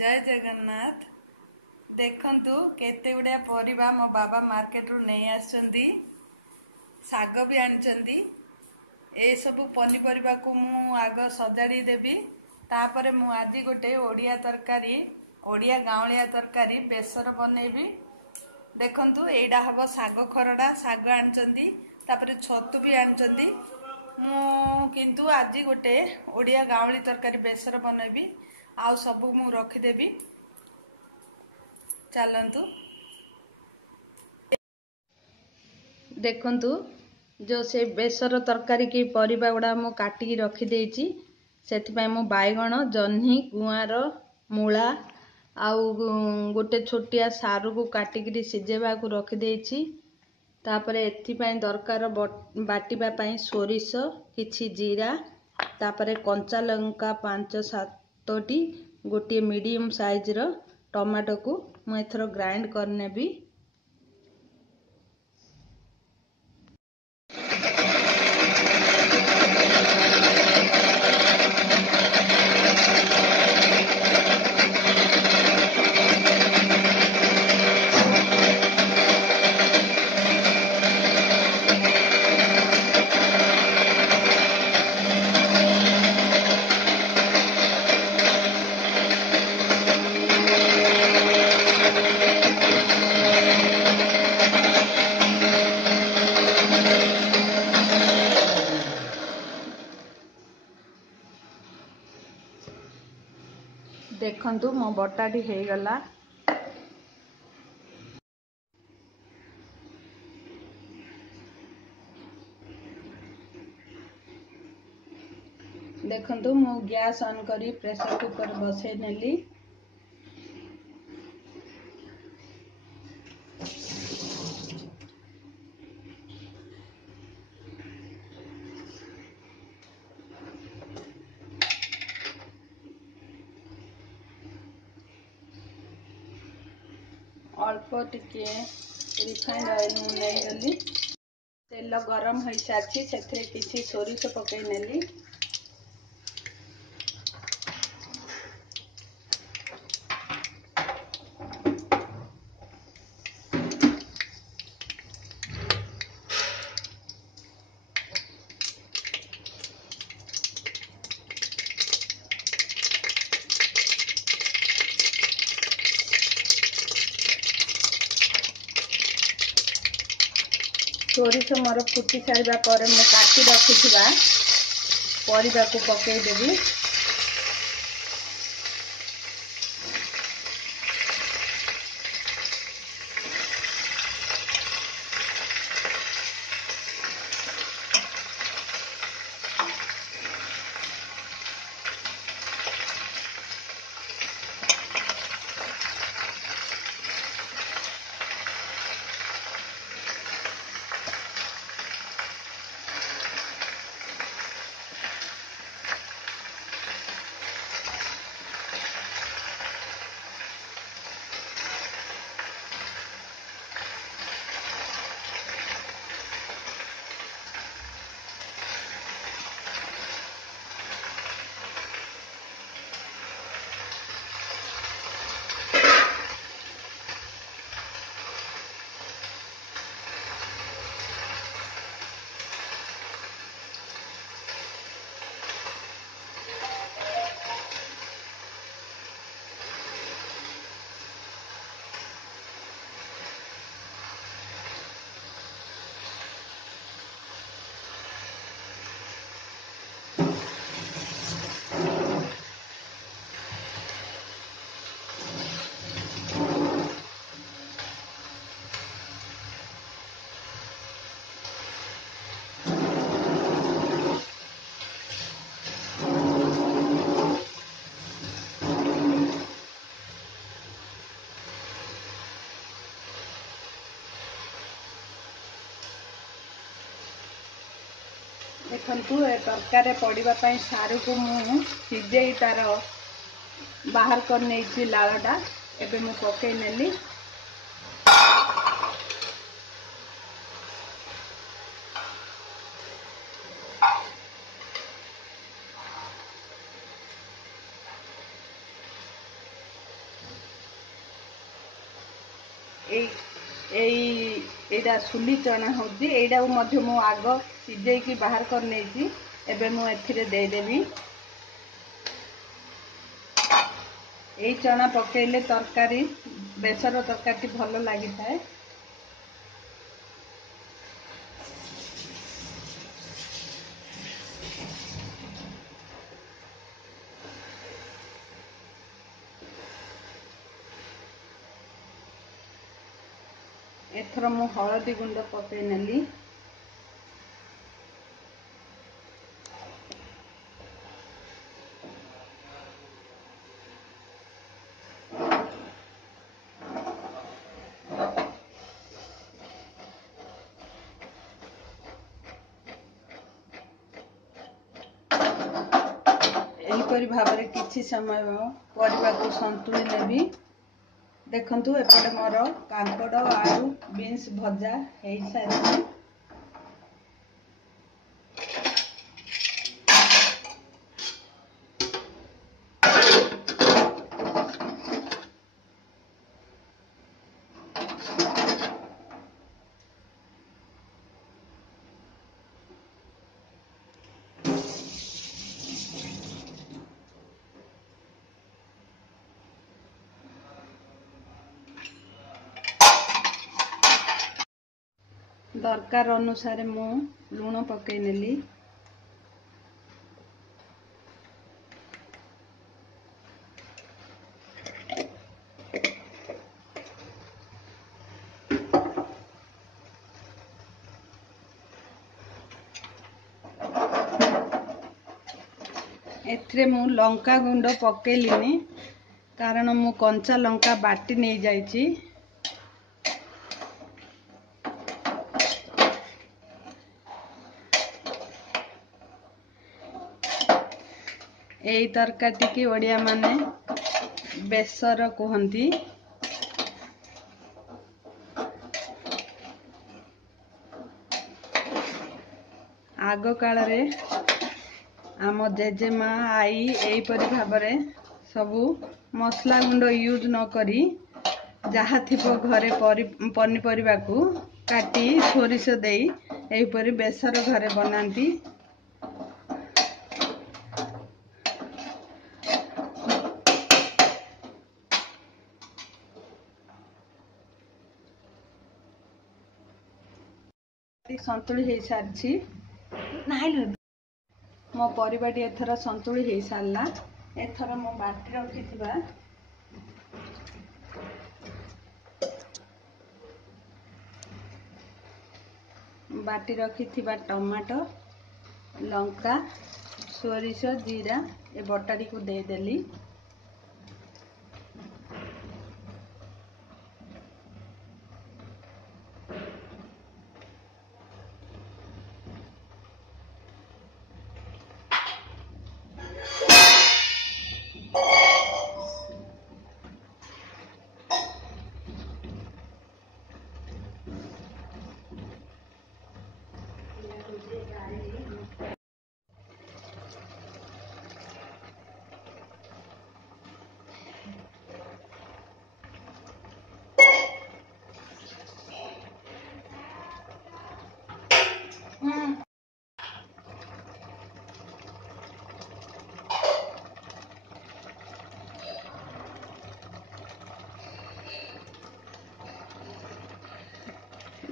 जय जगन्नाथ। देखंतु केते गुड़िया परिबा मो बाबा मार्केट रु नहीं आछंती। साग भी आनिचंती। ए सब पनीपरिबा को मु आग सजाड़ी देबी। तापरे मु आजि गोटे ओडिया तरकारी ओडिया गावलिया तरकारी बेसर बनेबी। देखंतु एडा हबो साग खरडा साग आनिचंती। तापरे छतु भी आनिचंती। मु किंतु आजि गोटे ओडिया गावली तरकारी बेसर बनेबी। आउ सब मु रखिदेबी। चलतु देखंतु जो से बेसर तरकारी की परिबा गुड़ा मु काटिकी रखी देछि। सेथिपाई मु बायगण जह्नी गुआर मूला आउ गोटे छोटिया सारू को काटिकी सिजेबा को रखी देछि। तापरे एथिपाई दरकार बाटिबा पाई सोरिष किछि जीरा तापरे कंचा लंका 5-7टी गोटे मीडियम साइज रो टमाटो को मु एथरो ग्राइंड करनेबी। देखंतु मो बटाटी हे गला। देखंतु मो गैस ऑन करी प्रेशर कुकर बसे नेली। अल्प टिके रिफाइंड ऑयल मु नै गली। तेल गरम हो साथी सेथरे किछि सोरिष पकई नेली। सोरिष मोर फुटी सारिबा पर मु काटी रखिथिबा परिबा को पकई देबी। देखंतु ए तरकारी पड़िबा पई सारू को मु सिजेई तार बाहर कर नेछि लाळटा एबे मु पकई नेली। एटा सुली चना होची एटा मध्य मु आग सिजेकी बाहर कर नेची एबे मु एथिरे दे देबी। एई चना पकेइले तरकारी बेसर तरकारी भल लागि थाए। एथर मु हळदी गुंड पकई नेली। एहीपरि भाବରେ किछि समय परिबा को संतुली नेबी। देखंतु एपटे मोर कांकड़ आलू बीन्स भजा हेई सारी। दरकार अनुसार मु लूण पकई नेली। एथरे मु लंका गुंड पकेलिनी कारण मु कंचा लंका बाटी नहीं जाइची। एई तरकारी की ओडिया माने बेसर कहंती। आग काल रे आम जेजेमा आई एहीपरि भाବରେ सबू मसला गुंड यूज न करी जहा थिबो घरे पनीपरिबा को काटी सोरिष देई एहीपरि बेसर घरे बनांती। संतुली हो सारी मो परिबाटी एथर संतुली हो सारा। एथर मो बाटी रखिथिबा टमाटो लंका सोरिष जीरा ए बटाड़ी को दे देली।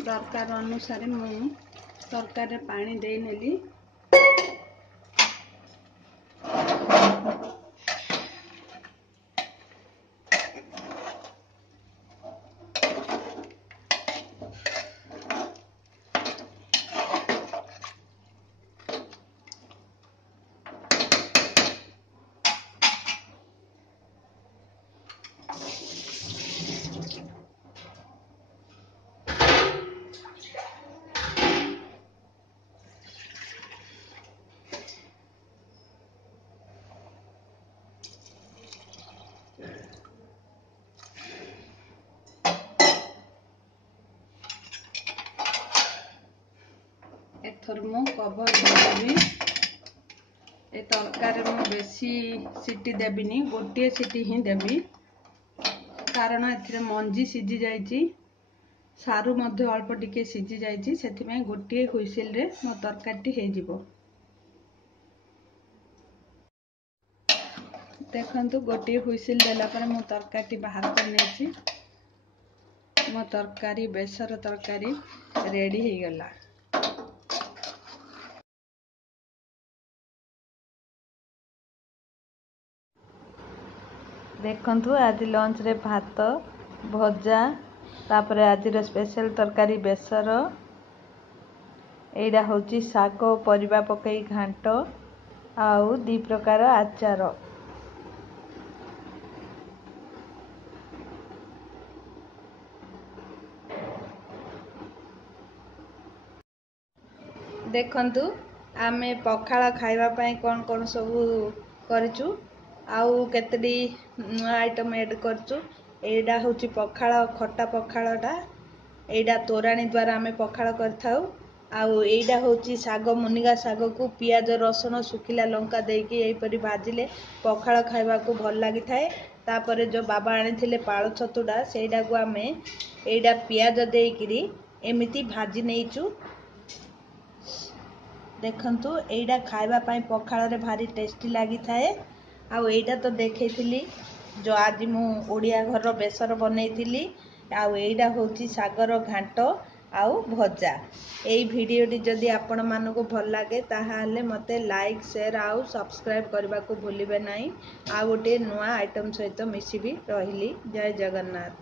दरकार अनुसार मु तरकारी पानी दे नेली। एथर मु कवर देबी। ए तरकारी मु बेसी सीटी देबिनी गोटे सीटी ही देबी कारण एथिरे मंजी सिझी जाइची। सारू मध्य अल्प टिके सिझी जाइए से गोटे हुइसिल रे मो तरकारी हो देखु गोटे हुइसिल देला मो तरकारी बाहर कर नहीं मो तरकारी बेसर तरकारी रेडी हो गला। देखंतु आज लंच रे भात भजा तापर आज स्पेशल तरकारी बेसर एटा होची साग परिबा पकई घांट आउ दी प्रकार आचार। देखंतु आमे पखाला खाइबा पई कोन कोन सब करचु आउ केतडी आइटम ऐड करचु। एटा होची पखाला खट्टा पखालाटा एटा तोराणी द्वारा आमे पखाला करथाउ। आउ एटा होची साग मुनिगा साग को पियाज रसुण सुखिला लंका देकी एपरी भाजिले पखाला खाइबा को भल लागि थाए। तापरे जो बाबा आनी थिले पाळो छतुडा सेटा को आमे एटा पियाज देकिरी एमिति भाजी नेइचु। देखंतु एटा खाइबा पई पखाला रे भारी टेस्टी लागि थाए। आउ एटा तो देखैथिली जो आज मु ओडिया घर बेसर बनेइथिली। आउ एटा होची सागर घांट आउ भजा। एई भिडियोटी जदि आपण मानको भल लागे ताहाले मते लाइक शेयर आउ सब्सक्राइब करबा को भूलिबे नाही। आ गोटे नुआ आइटम सहित मिसिबी रहिली। जय जगन्नाथ।